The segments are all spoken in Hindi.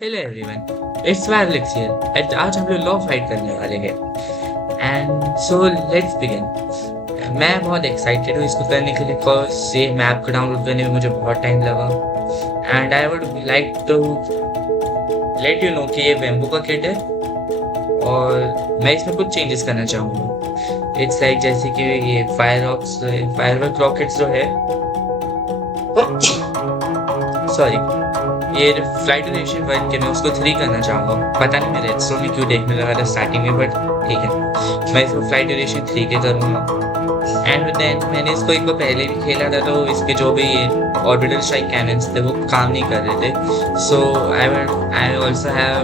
Hello everyone, it's Valex here and आज हम लोग लॉ फाइट करने वाले हैं। And so let's begin. मैं बहुत एक्साइटेड हूँ इसको करने के लिए बिकॉज ये मैप को डाउनलोड करने में मुझे बहुत टाइम लगा। And I would like to let you know कि ये बेम्बू का किट है और मैं इसमें कुछ चेंजेस करना चाहूँगा। इट्स लाइक जैसे कि ये फायरवर्क रॉकेट्स जो है, सॉरी, ये फ्लाइट ड्यूरेशन 1 के मैं उसको 3 करना चाहूँगा। पता नहीं मैं रेडस्टोन में क्यों देखने लगा था स्टार्टिंग में, बट ठीक है, मैं इसको फ्लाइट ड्यूरेशन 3 के करूँगा। एंड देन मैंने इसको एक बार पहले भी खेला था तो इसके जो भी ये ऑर्बिटल स्ट्राइक कैनन्स थे वो काम नहीं कर रहे थे। So I also have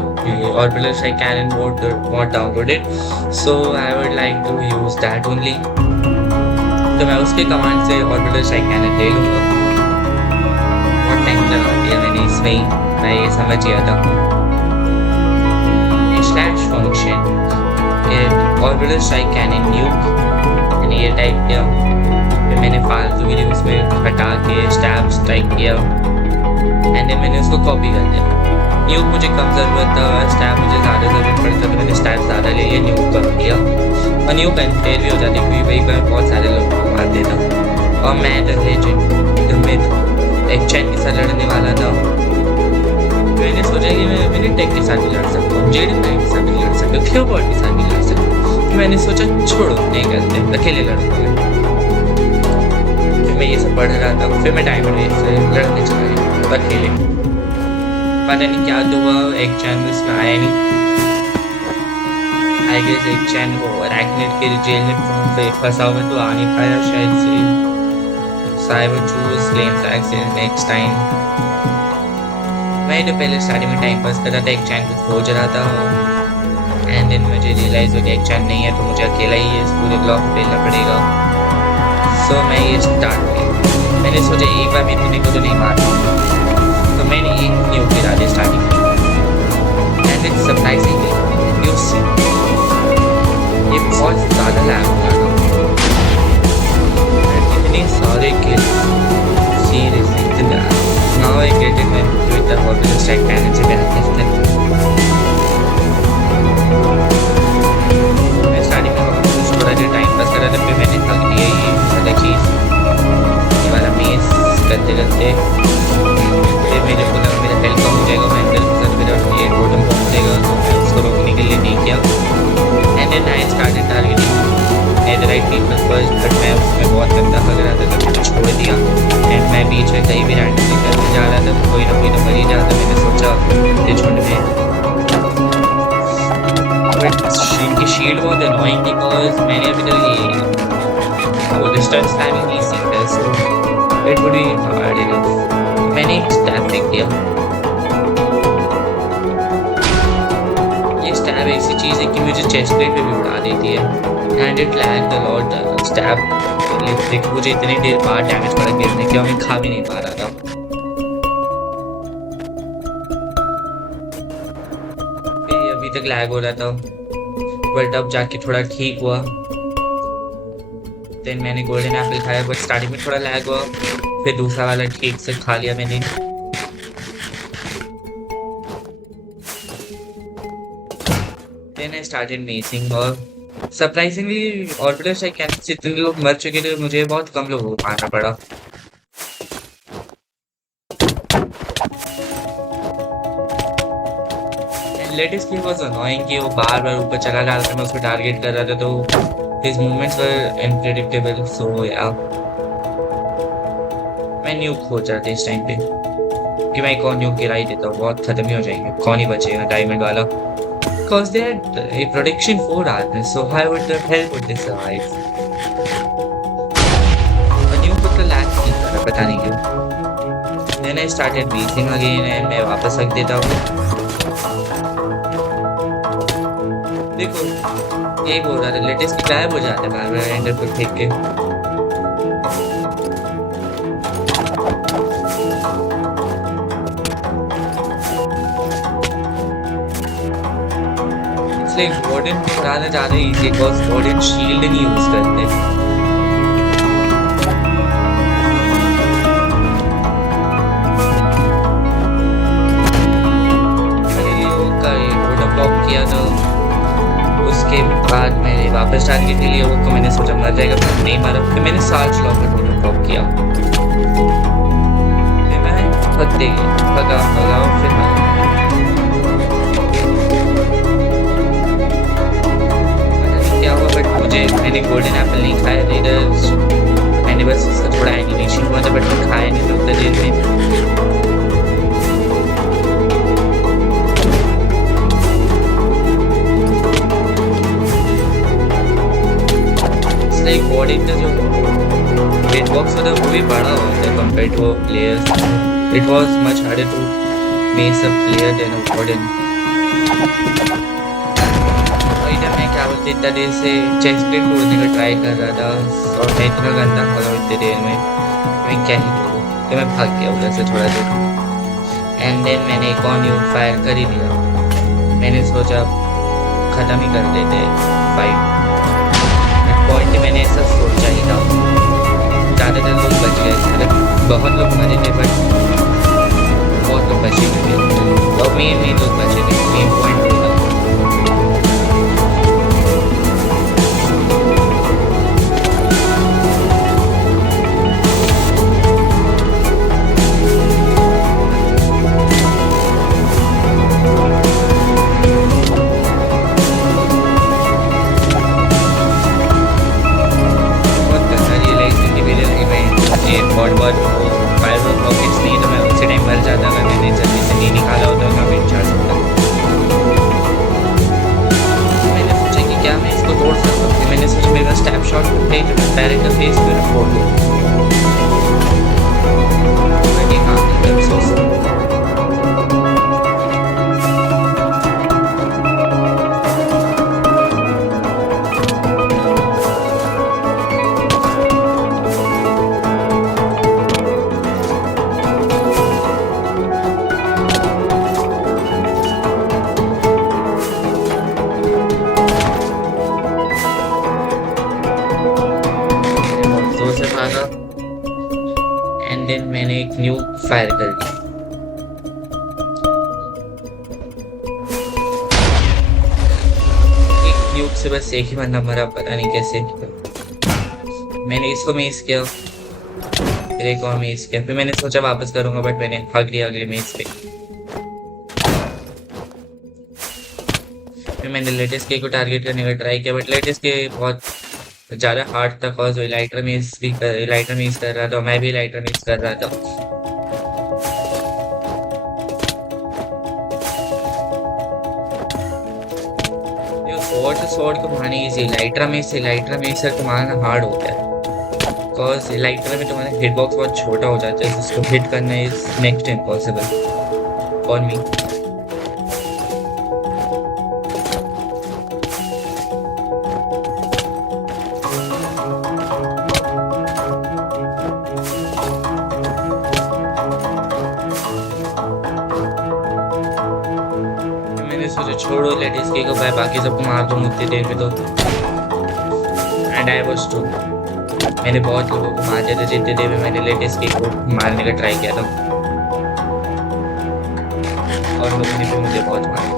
orbital strike cannon mod downloaded, so I would like to use that only. तो मैं उसके कमांड से ऑर्बिटल स्ट्राइक कैनन ले लूँगा। बहुत टाइम लगा दिया मैंने इसमें ही, मैं ये समझ गया था। Slash function orbital strike cannon nuke, मैंने ये टाइप किया। फिर मैंने फालतू के लिए उसमें हटा के स्टैब स्ट्राइक किया एंड देन मैंने उसको कॉपी कर दिया। न्यूक मुझे कम ज़रूरत था, स्टैब मुझे ज़्यादा ज़रूरत पड़ता तो मैंने स्टैब ज़्यादा ले लिया, न्यूक कम किया। और न्यूक अनफेयर भी हो जाती क्योंकि वही पर बहुत सारे लोग को मार देता। और मैं द लेजेंड द मिथ एक चैन के साथ लड़ने वाला था। मैंने सोचा कि मैं मेरे टेक के साथ भी लड़ सकता हूँ, जेडन नाइट के साथ भी लड़ सकता हूँ, क्यूबॉर्ड के साथ भी लड़ सकता हूँ। मैंने सोचा छोड़ो नहीं करते, अकेले लड़ूंगा। फिर मैं ये सब पढ़ रहा था, फिर मैं डायमंड वेव से लड़ने चला गया अकेले। पता नहीं क्या तो हुआ, एक चैन उसमें आया नहीं। आई गेस एक चैन वो अरैक्निड के जेल में फंसा हुआ तो आ नहीं पाया शायद से। So I would choose Flame Flags next time. मैं तो पहले स्टार्टिंग में टाइम पास कर रहा था, एक चैन को खोज रहा था एंड देन मुझे रियलाइज हो गया एक चैन नहीं है तो मुझे अकेला ही इस पूरे ब्लॉक पे खेलना पड़ेगा। सो मैं ये स्टार्ट किया। मैंने सोचा एक बार भी इतने को तो नहीं मारना, तो मैंने एक न्यू गिरा दिया स्टार्टिंग में एंड इट्स सरप्राइजिंगली न्यू से ये बहुत ज़्यादा लैग हो रहा था। सारे किल सीरियसली इतना now I get it with the orbital strike cannon से बैक करते हैं। मैं स्टार्टिंग में कुछ थोड़ा देर टाइम पास कर रहा था, फिर मैंने थक लिया ये सारा चीज़ ये वाला मेज करते करते। फिर मेरे को लगा मेरा हेल्थ कम हो जाएगा, मैं अंदर के साथ मेरा ये टोटम कम हो जाएगा, तो मैं उसको रोकने के लिए नहीं किया। And then I started targeting netherite people first, but मैं उसमें बहुत गंदा लग रहा था तो मैंने छोड़ दिया। एंड मैं बीच में कहीं भी रैंडमली करने जा रहा था तो कोई ना मर ही जाता। मैंने सोचा ये झुंड में, बट इनकी शील्ड बहुत अनोइंग बिकॉज मैंने अभी तक ये वो डिस्टेंस स्लैमिंग नहीं सीखा है, so it would be hard enough. मैंने एक स्टैब फेंक दिया। ये स्टैब ऐसी चीज़ है कि मुझे चेस्ट प्लेट पे भी उड़ा देती है and it lagged a lot. Stab देखो मुझे इतनी देर बाद डैमेज पड़ा गिरने के, मैं खा भी नहीं पा रहा था। फिर अभी तक लैग हो रहा था बट अब जाके थोड़ा ठीक हुआ। देन मैंने गोल्डन एप्पल खाया बट स्टार्टिंग में थोड़ा लैग हुआ, फिर दूसरा वाला ठीक से खा लिया मैंने। देन आई स्टार्टेड मेसिंग और सरप्राइजिंगली ऑर्बिटल स्ट्राइक कैनन से जितने लोग मर चुके थे मुझे बहुत कम लोगों को मारना पड़ा। लेटेस्ट प्ले वाज अननोइंग कि वो बार बार ऊपर चला जा रहा था, मैं उसको टारगेट कर रहा था तो हिज मूवमेंट्स वर अनप्रेडिक्टेबल। सो या मैं न्यूक खोज रहा था इस टाइम पे कि मैं कौन न्यूक गिरा ही देता हूँ, बहुत खत्म ही हो जाएंगे, कौन ही बचेगा डायमंड वाला। Because they had a protection 4 armors, so how would the hell would they survive? A new book lag नहीं कर रहा, पता नहीं क्यों। Then I started breathing again and मैं वापस रख देता हूँ। देखो एक हो रहा था, लेटेस्ट की गायब हो जाता है बार बार एंडर पर फेंक के। लाइक वार्डन को हराना ज़्यादा इजी बिकॉज वार्डन शील्ड नहीं यूज करते। साल चलाकर टोटल टॉप किया। फिर मैं थक गया, थका थका और फिर पता नहीं क्या हुआ, बट मैंने गोल्डन एप्पल नहीं खाया इधर। मैंने बस उसका थोड़ा एनिमेशन हुआ था, बट मैं खाया नहीं था उतना देर में। लाइक बॉडी का जो वेट बॉक्स होता है वो भी बड़ा होता है compare to players. It was much harder to make a player than a warden. और इधर मैं क्या बोलते इतना देर से चेस्ट प्लेट तोड़ने का ट्राई कर रहा था और मैं इतना गंदा खा इतनी देर में, मैं क्या ही करूँ। तो मैं भाग गया उधर से थोड़ा दूर एंड देन मैंने एक और न्यू फायर कर ही दिया। मैंने सोचा ख़त्म ही कर देते फाइट। पॉइंट मैंने ऐसा सोचा ही था। ज़्यादातर लोग बच गए, मतलब बहुत लोग मरे थे बट बहुत लोग बचे हुए थे और मेन लोग बचे थे। मेन पॉइंट था बहुत फायर रॉकेट्स नहीं तो मैं उसी टाइम मर जाता। अगर मैंने जल्दी से नहीं निकाला होता तो मैं चाह सकता। मैंने सोचा कि क्या मैं इसको तोड़ सकता हूँ। मैंने सोचा मेरे पास स्टैप शॉट है तो मैं पैर का फेस में फोड़ दूँ। एंड देन मैंने एक न्यू फायर कर दी। एक न्यूक से बस एक ही बंदा मरा, पता नहीं कैसे। मैंने इसको मेस किया, फिर एक और मेस किया, फिर मैंने सोचा वापस करूंगा बट मैंने भाग लिया अगले मेस पे। फिर मैंने लेटेस्ट के को टारगेट करने का ट्राई किया बट लेटेस्ट के बहुत ज़्यादा हार्ड था कॉज लाइटर मेस कर रहा था। मैं भी लाइटर मेस कर रहा था। स्वॉर्ड को मारना इजी, लाइटर मेस से तो मारना हार्ड होता है कॉज लाइटर में तुम्हारा हिट बॉक्स बहुत छोटा हो जाता है। जिसको हिट करना is next impossible for me. छोड़ो लेडीज के को मैं बाकी सबको मार दूँ उतनी देर में तो। एंड आई वाज टू मैंने बहुत लोगों को मार दिया था जितनी देर में मैंने लेडीज के को मारने का ट्राई किया था और लोगों ने भी मुझे बहुत मारा।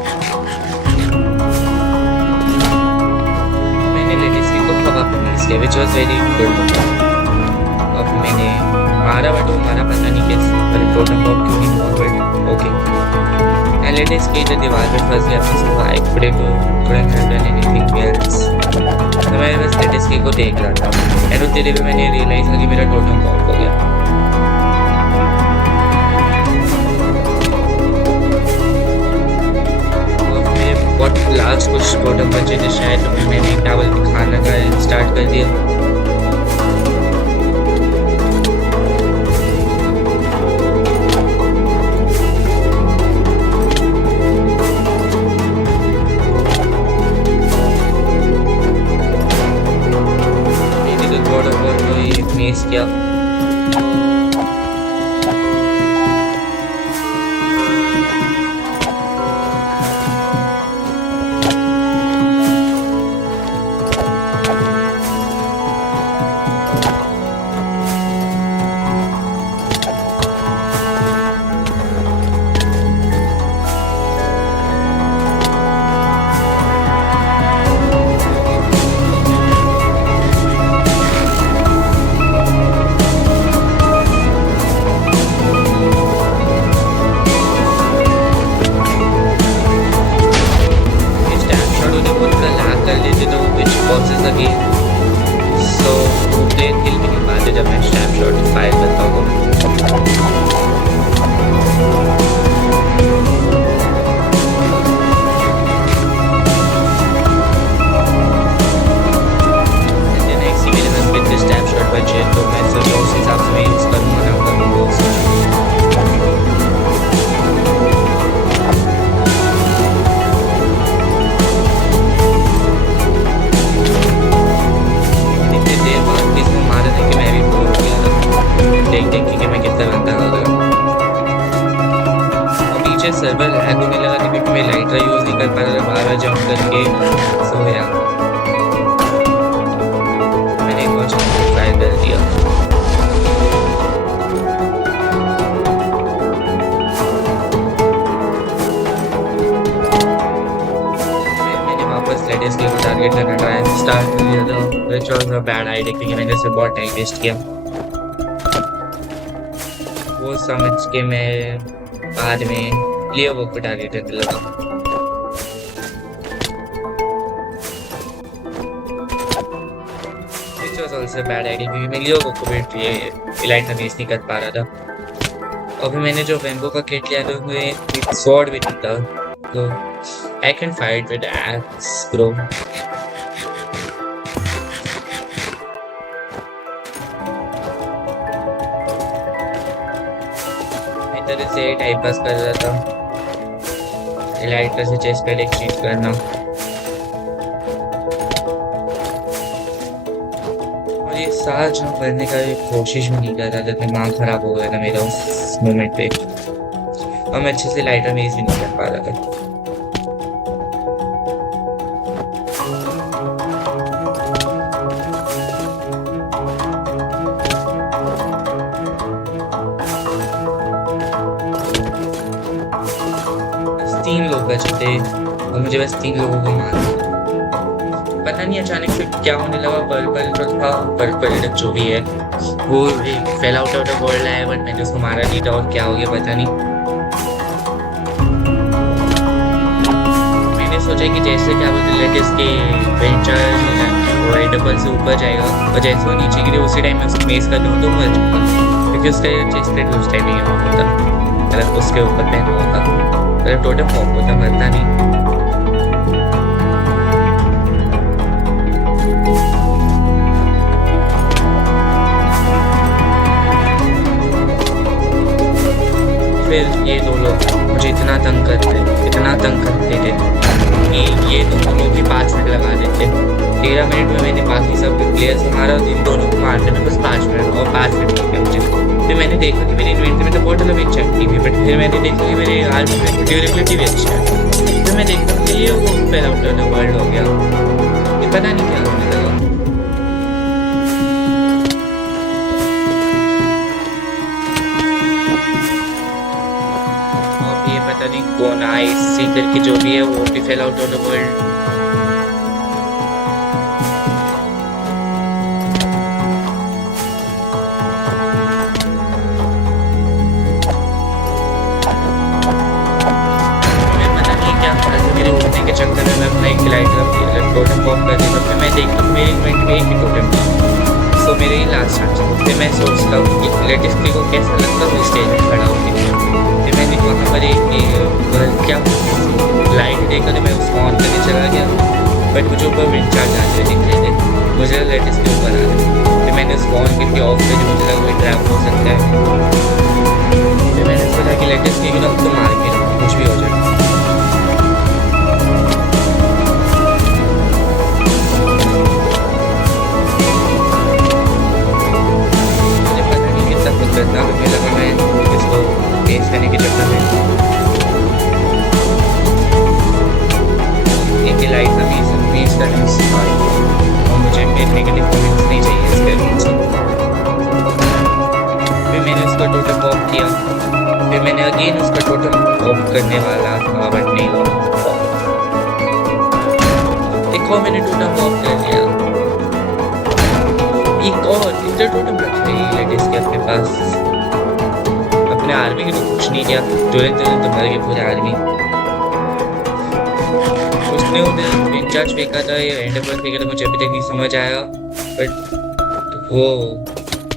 मैंने लेडीज के को कब मिस किया विच वॉज वेरी गुड। अब मैंने मारा बट वो मारा पता नहीं कैसे, पर टोटम बॉम्ब क्यों नहीं हुआ बट ओके। लेटेस की जो दीवार पे फंस गया तो आई couldn't have done anything else। तो मैं बस लेटेस की को देख रहा था एंड उतनी देर में मैंने रियलाइज किया कि मेरा टोटम बॉम्ब हो गया। और मेरे बहुत लास्ट कुछ टोटम बचे थे शायद, तो मैंने टावल दिखाना का स्टार्ट कर दिया। किया देखेंगे मैं कितना बंदा कर रहा हूँ। और पीछे सर्वर लैग होने लगा था क्योंकि मैं लाइटर यूज नहीं कर पा रहा था बार-बार जंप करके। सो या मैंने एक और जंप ट्राई कर दिया। मैंने वापस लेटेस्ट गेम को टारगेट करना ट्राई स्टार्ट कर दिया था, which was a bad idea क्योंकि मैंने इससे बहुत टाइम वेस्ट किया। वो समझ के मैं बाद में लियो वो को टारगेट करने लगा। Which was also a bad idea क्योंकि मैं लियो को भी इलाइट में नहीं कर पा रहा था। और फिर मैंने जो वेम्बो का किट लिया था उसमें स्वॉर्ड भी नहीं था, तो I can fight with x bro. तरह से टाइम पास कर रहा था, इलाइट से चेस्ट पैड एक्सचेंज करना। और ये सारा जंप करने का कोशिश भी नहीं कर रहा था, दिमाग खराब हो गया था मेरा उस मोमेंट पे, और मैं अच्छे से लाइटर मेज भी नहीं कर पा रहा था। तीन लोग बचे थे और मुझे बस 3 लोगों को मारना था। पता नहीं अचानक से क्या होने लगा, पर्पल जो था, पर्पल जो भी है वो fail out of the world है, बट मैंने उसको मारा नहीं था और क्या हो गया पता नहीं। मैंने सोचा कि जैसे क्या बोलते लेटेस्ट के वेंचर वो एडबल से ऊपर जाएगा और जैसे वो नीचे गिरे उसी टाइम में उसको मेस कर दूँ तो मर जाऊँगा, क्योंकि उसका चेस्ट प्लेट उस टाइम ही होता, अगर उसके ऊपर पहना होता अगर टोटल फॉर्म होता मरता नहीं। फिर ये 2 लोग मुझे इतना तंग करते थे कि ये दोनों लोग ही 5 मिनट लगा देते। 13 मिनट में मैंने बाकी सब प्लेयर्स मारा और इन दोनों को मारने में बस 5 मिनट और 5 मिनट लग गए मुझे। फिर मैंने देखा कि मेरी इन्वेंटरी में तो बहुत ज़्यादा अच्छी थी, बट फिर मैंने देखा कि मेरे आर्मी में ड्यूरेबिलिटी भी अच्छी है। फिर मैं देखता हूँ कि ये वो fail out of the world हो गया, ये पता नहीं क्या होने लगा। और ये पता नहीं कौन आइस सीकर की जो भी है वो भी fail out of the world. के चक्कर में मैं अपना एक लाइटर टोटम पॉप कर देता हूँ। फिर मैं देखता हूँ मेरी इन्वेंट में एक ही टोटम था, सो मेरे ही लास्ट चांस। फिर मैं सोचता हूँ कि लेटेस्ट को कैसा लगता है स्टेज में खड़ा होकर। फिर मैंने वहाँ पर एक क्या लाइट देखा तो मैं उसको ऑन करके चला गया, बट मुझे ऊपर विंड चार्ज आते हुए दिख रहे थे, मुझे लेटेस्ट के ऊपर आ रहा। फिर मैंने उसको ऑन करके ऑफ करके मुझे लगा कोई ट्रैप हो सकता है। फिर मैंने सोचा कि लेटेस्ट की ना उसको मार के कुछ भी हो जाए। करना मुझे लगा मैं इसको पेश करने के चक्कर में एक लाइट का पेश करने सिखाई और मुझे मेरे नेगेटिव कमेंट्स नहीं चाहिए इसके लिए। फिर मैंने उसका टोटल पॉप किया, फिर मैंने अगेन उसका टोटल पॉप करने वाला था बट नहीं हुआ। देखो मैंने टोटल पॉप कर लिया, एक और टोटम रख रही लेडीज के अपने पास। अपने आर्मी के तो कुछ नहीं किया, तुरंत तो मर गए पूरे आर्मी। उसने उधर इंचार्ज फेंका था या एंडरबल फेंका था मुझे अभी तक नहीं समझ आया, बट वो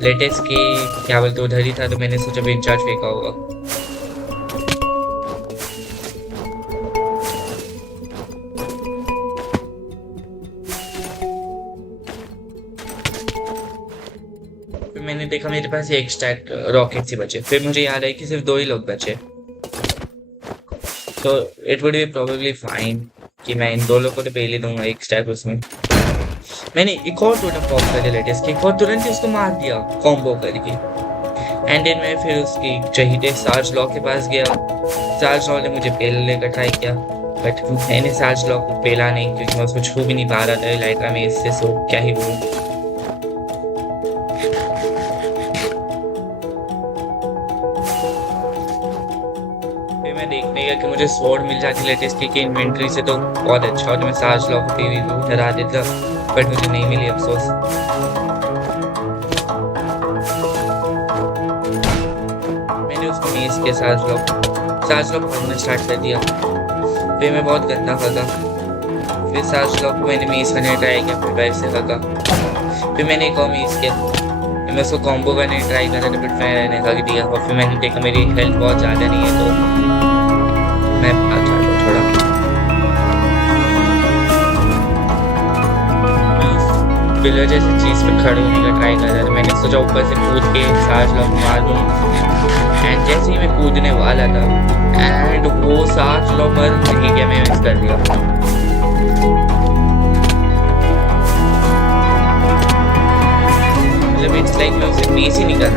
लेटेस्ट की क्या बोलते उधर ही था तो मैंने सोचा इंचार्ज फेंका होगा। मैंने देखा मेरे पास एक स्टैक रॉकेट ही बचे, फिर मुझे याद है कि सिर्फ 2 ही लोग बचे, तो it would be probably fine कि मैं इन 2 लोगों को तो पहले दूंगा एक स्टैक उसमें। मैंने एक और टोटम पॉप कर दिया लेटेस्ट की और तुरंत ही उसको मार दिया कॉम्बो करके। एंड देन मैं फिर उसकी चहीते सार्ज लॉ के पास गया। सार्ज लॉ ने मुझे पेल लेकर ट्राई किया, बट मैंने सार्ज लॉ को पेला नहीं क्योंकि मैं उसको छू भी नहीं पा रहा था इलाइट्रा में इससे, सो क्या ही बोलूं। फिर मैं देखने गया कि मुझे स्वॉर्ड मिल जाती लेटेस्ट की इन्वेंट्री से तो बहुत अच्छा होता, मैं सार्ज लॉ को भी हरा देता, बट मुझे नहीं मिली अफसोस। मैंने उसको मेज के सार्ज लॉ भागना स्टार्ट कर दिया। फिर मैं बहुत गंदा भागा। फिर सार्ज लॉ को मैंने मेज करने ट्राई किया, फिर बैक से भागा। फिर मैंने एक और मेज किया, फिर मैं उसको कॉम्बो करने ट्राई करा था, बट मैंने भाग दिया। और फिर मैंने देखा मेरी हेल्थ बहुत ज़्यादा नहीं है, तो मैं भाग जाता हूँ थोड़ा। पिलर जैसी चीज़ पे खड़े होने का ट्राई कर रहा था। मैंने सोचा ऊपर से कूद के सार्ज लॉ मार दूँ, एंड जैसे ही मैं कूदने वाला था एंड वो सार्ज लॉ मर नहीं गया, मैं मिस कर दिया। मतलब इट्स लाइक मैं उसे मिस ही नहीं कर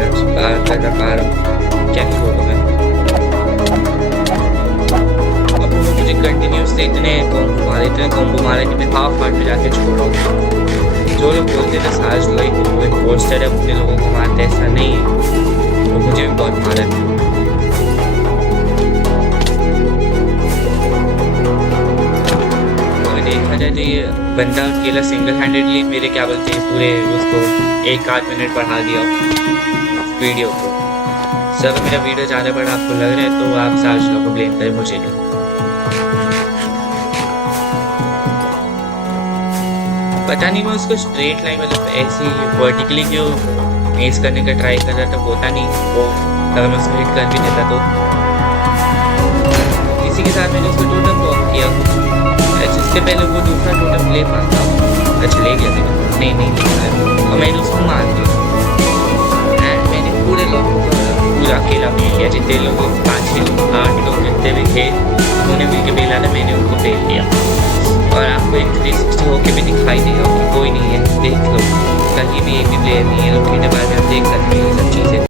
पा रहा, क्या ही बोलूँ मैं। अब मुझे कंटिन्यूसली इतने कॉम्बो मारे कि मैं हाफ हार्ट में जाके छोड़ रहा हूँ। जो लोग बोलते थे सार्ज लॉ वो एक पोस्टर है, अपने लोगों को मारते, ऐसा नहीं है, तो मुझे भी बहुत मारा है। देखा जाए तो ये बंदा अकेला सिंगल हैंडेडली मेरे क्या बोलते हैं पूरे उसको 1-8 मिनट बढ़ा दिया वीडियो को। सर मेरा वीडियो ज़्यादा बड़ा आपको लग रहा है तो आप सार्ज लॉ को ब्लेम करें, मुझे नहीं। पता नहीं मैं उसको स्ट्रेट लाइन मतलब ऐसे वर्टिकली क्यों मेज करने का ट्राई कर रहा था, होता नहीं वो, अगर मैं उसको हिट कर भी देता तो। इसी के साथ मैंने उसको टोटम ब्लॉक किया, जिससे पहले वो दूसरा टोटम ले पाता। अच्छा ले गया था, नहीं, और मैंने उसको मार दिया। एंड मैंने पूरे लोग पूरा अकेला फेल किया, जितने लोग 5-6 लोग 8 लोग जितने भी थे उन्होंने मिल के बेला था, मैंने उनको फेल किया। और आपको एक 360 होके भी दिखाई देगा कि कोई नहीं है, देख लो कहीं भी एक भी प्लेयर नहीं है, तो ठीक है बाद में आप देख सकते हैं ये सब चीज़ें।